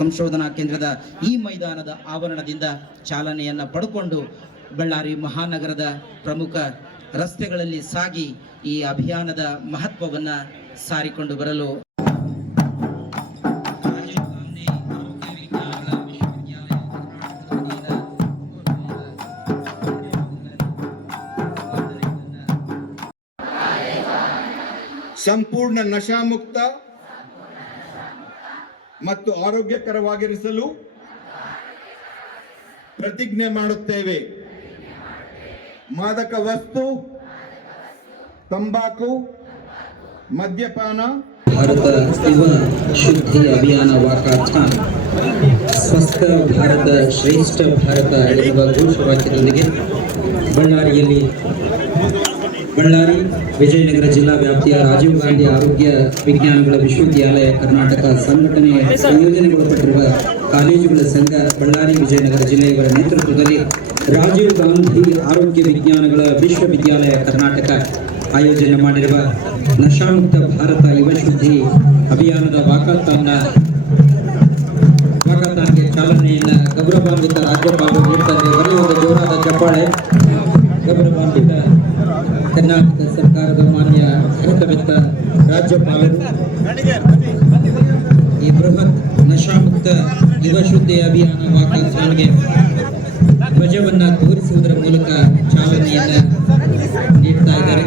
ಸಂಶೋಧನಾ ಕೇಂದ್ರದ ಈ ಮೈದಾನದ ಆವರಣದಿಂದ ಚಾಲನೆಯನ್ನ ಪಡೆದುಕೊಂಡು ಬಳ್ಳಾರಿ ಮಹಾನಗರದ ಪ್ರಮುಖ ರಸ್ತೆಗಳಲ್ಲಿ ಸಾಗಿ ಈ ಅಭಿಯಾನದ ಮಹತ್ವವನ್ನ ಸಾರಿಕೊಂಡು ಬರಲು ಸಂಪೂರ್ಣ ನಶಾಮುಕ್ತ ಮತ್ತು ಆರೋಗ್ಯಕರವಾಗಿರಿಸಲು ಪ್ರತಿಜ್ಞೆ ಮಾಡುತ್ತೇವೆ. ಮಾದಕ ವಸ್ತು, ತಂಬಾಕು, ಮದ್ಯಪಾನ, ಭಾರತ ಯುವ ಶುದ್ಧಿ ಅಭಿಯಾನ ವಾಕಾಥಾನ್, ಸ್ವಸ್ಥ ಭಾರತ ಶ್ರೇಷ್ಠ ಭಾರತ ಎನ್ನುವ ಘೋಷವಾಕ್ಯದೊಂದಿಗೆ ಬಳ್ಳಾರಿ ವಿಜಯನಗರ ಜಿಲ್ಲಾ ವ್ಯಾಪ್ತಿಯ ರಾಜೀವ್ ಗಾಂಧಿ ಆರೋಗ್ಯ ವಿಜ್ಞಾನಗಳ ವಿಶ್ವವಿದ್ಯಾಲಯ ಕರ್ನಾಟಕ ಸಂಘಟನೆ ಸಂಯೋಜನೆಗೊಳಪಟ್ಟಿರುವ ಕಾಲೇಜುಗಳ ಸಂಘ ಬಳ್ಳಾರಿ ವಿಜಯನಗರ ಜಿಲ್ಲೆಯವರ ನೇತೃತ್ವದಲ್ಲಿ ರಾಜೀವ್ ಗಾಂಧಿ ಆರೋಗ್ಯ ವಿಜ್ಞಾನಗಳ ವಿಶ್ವವಿದ್ಯಾಲಯ ಕರ್ನಾಟಕ ಆಯೋಜನೆ ಮಾಡಿರುವ ನಶಾಮುಕ್ತ ಭಾರತ ಯುವ ಶುದ್ಧಿ ಅಭಿಯಾನದ ವಾಕಾಥಾನ್ಗೆ ಚಾಲನೆಯನ್ನ ಗೌರವಾನ್ವಿತ ರಾಜ್ಯಪಾಲರು ನೀಡುತ್ತಾರೆ. ಬರೆಯುವುದು ಜೋರಾದ ಚಪ್ಪಾಳೆ. ಗೌರವಾನ್ವಿತ ಕರ್ನಾಟಕ ಸರ್ಕಾರದ ಮಾನ್ಯ ಹರಿತವಿತ್ತ ರಾಜ್ಯಪಾಲರು ಈ ಬೃಹತ್ ನಶಾಮುಕ್ತ ಯುವ ಶುದ್ಧಿ ಅಭಿಯಾನ ವಾಕಾಥಾನ್ಗೆ ಧ್ವಜವನ್ನ ತೋರಿಸುವುದರ ಮೂಲಕ ಚಾಲನೆಯನ್ನ ನೀಡ್ತಾ ಇದ್ದಾರೆ.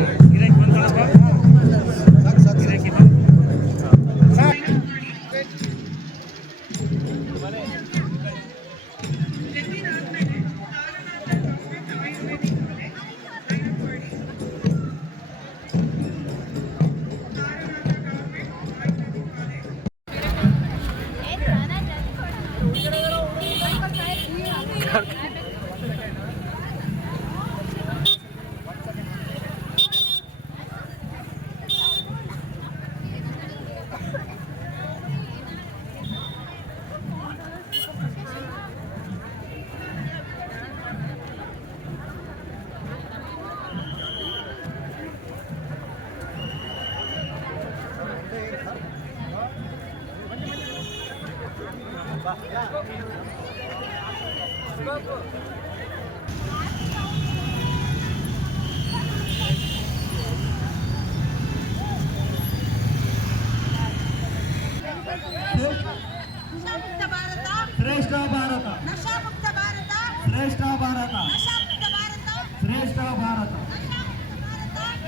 ಶ್ರೇಷ್ಠ ಭಾರತ, ನಶಾಮುಕ್ತ ಭಾರತ, ಶ್ರೇಷ್ಠ ಭಾರತ, ನಶಾಮುಕ್ತ ಭಾರತ, ಶ್ರೇಷ್ಠ ಭಾರತ,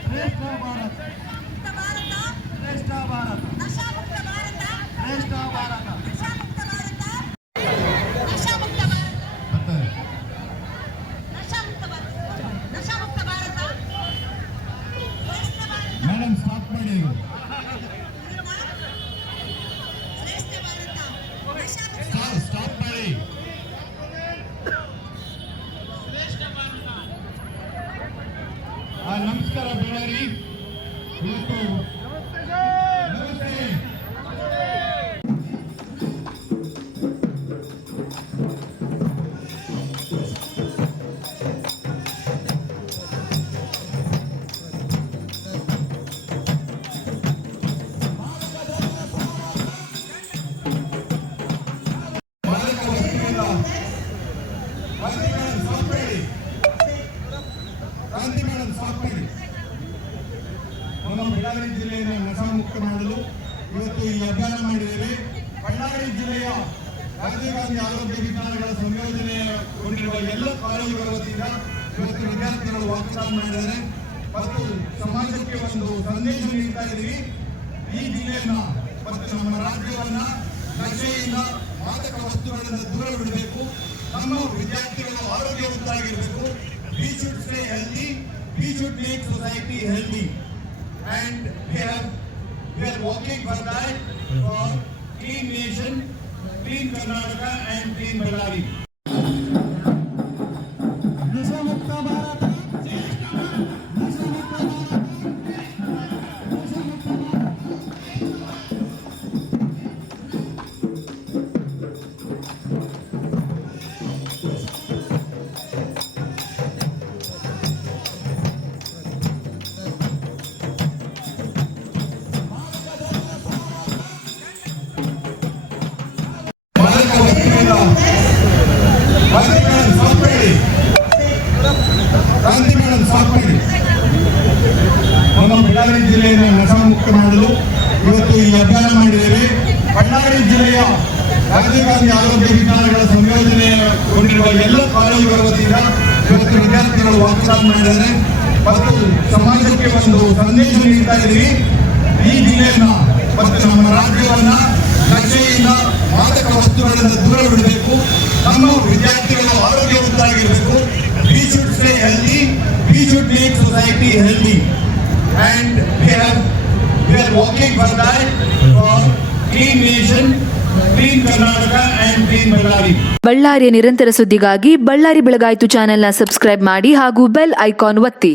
ಶ್ರೇಷ್ಠ ಭಾರತ, ಶ್ರೇಷ್ಠ ಭಾರತ, ನಶಾಮುಕ್ತ ಭಾರತ, ಶ್ರೇಷ್ಠ ಭಾರತ, ನಶಾಮುಕ್ತ ಭಾರತ, ನಶಾಮುಕ್ತ ಭಾರತ, ನಶಾಮುಕ್ತ ಭಾರತ, ನಶಾಮುಕ್ತ ಭಾರತ, ಶ್ರೇಷ್ಠ ಭಾರತ. ಮೇಡಮ್ ಸ್ಟಾಪ್ ಮಾಡಿ. ಸ್ಟಾಪ್ ಮಾಡಿ. ನಮಸ್ಕಾರ ಬಳ್ಳಾರಿ. ಇವತ್ತು ನಮಸ್ತೆ. ನಮ್ಮ ಬಳ್ಳಾರಿ ಜಿಲ್ಲೆಯನ್ನು ನಶಾಮುಕ್ತ ಮಾಡಲು ಇವತ್ತು ಈ ಅಭಿಯಾನ ಮಾಡಿದ್ದೇವೆ. ಬಳ್ಳಾರಿ ಜಿಲ್ಲೆಯ ರಾಜೀವ್ ಗಾಂಧಿ ಆರೋಗ್ಯ ವಿಜ್ಞಾನಗಳ ಸಂಯೋಜನೆಗೊಂಡಿರುವ ಎಲ್ಲ ಕಾಲೇಜುಗಳ ವತಿಯಿಂದ ಇವತ್ತು ವಿದ್ಯಾರ್ಥಿಗಳು ವಾಕಾಥಾನ್ ಮಾಡಿದ್ದಾರೆ ಮತ್ತು ಸಮಾಜಕ್ಕೆ ಒಂದು ಸಂದೇಶ ನೀಡ್ತಾ ಇದ್ದೀವಿ. ಈ ಜಿಲ್ಲೆಯನ್ನ ಮತ್ತು ನಮ್ಮ ರಾಜ್ಯವನ್ನ ನಶೆಯಿಂದ, ಮಾದಕ ವಸ್ತುಗಳಿಂದ ದೂರವಿಡಬೇಕು. ನಮ್ಮ ವಿದ್ಯಾರ್ಥಿಗಳು ಆರೋಗ್ಯವಂತರಾಗಿರಬೇಕು. We should stay healthy. We should make society healthy. And we are working for that, for clean nation, clean Karnataka and clean Bellary. ನಶಾಮುಕ್ತ Bharat, ನಶಾಮುಕ್ತ Bharat, ನಶಾಮುಕ್ತ ಕ್ರಾಂತಿ ಮೇಳದ ಸ್ಟಾಪ್ ಮಾಡಿ. ನಮ್ಮ ಬಳ್ಳಾರಿ ಜಿಲ್ಲೆಯನ್ನು ನಶಾಮುಕ್ತ ಮಾಡಲು ಇವತ್ತು ಈ ಅಭಿಯಾನ ಮಾಡಿದ್ದೇವೆ. ಬಳ್ಳಾರಿ ಜಿಲ್ಲೆಯ ರಾಜೀವ್ ಗಾಂಧಿ ಆರೋಗ್ಯ ವಿಜ್ಞಾನಗಳ ಸಂಯೋಜನೆಗೊಂಡಿರುವ ಎಲ್ಲ ಕಾಲೇಜುಗಳ ವತಿಯಿಂದ ಇವತ್ತು ವಿದ್ಯಾರ್ಥಿಗಳು ವಾಕಥಾನ್ ಮಾಡಿದ್ದಾರೆ ಮತ್ತು ಸಮಾಜಕ್ಕೆ ಒಂದು ಸಂದೇಶ ನೀಡ್ತಾ ಇದ್ದೀವಿ. ಈ ಜಿಲ್ಲೆಯನ್ನ ಮತ್ತು ನಮ್ಮ ರಾಜ್ಯವನ್ನ ನಶೆಯಿಂದ ಮಾದಕ ವಸ್ತುಗಳಿಂದ ದೂರ ಬಿಡಬೇಕು. ನಮ್ಮ ವಿದ್ಯಾರ್ಥಿಗಳು ಆರೋಗ್ಯವಂತರಾಗಿರಬೇಕು. We should stay healthy. We should make society healthy. And we are working for that, for clean nation, clean Karnataka and clean Ballari. ಬಳ್ಳಾರಿಯ ನಿರಂತರ ಸುದ್ದಿಗಾಗಿ ಬಳ್ಳಾರಿ ಬೆಳಗಾಯಿತು ಚಾನೆಲ್ನ ಸಬ್ಸ್ಕ್ರೈಬ್ ಮಾಡಿ ಹಾಗೂ ಬೆಲ್ ಐಕಾನ್ ಒತ್ತಿ.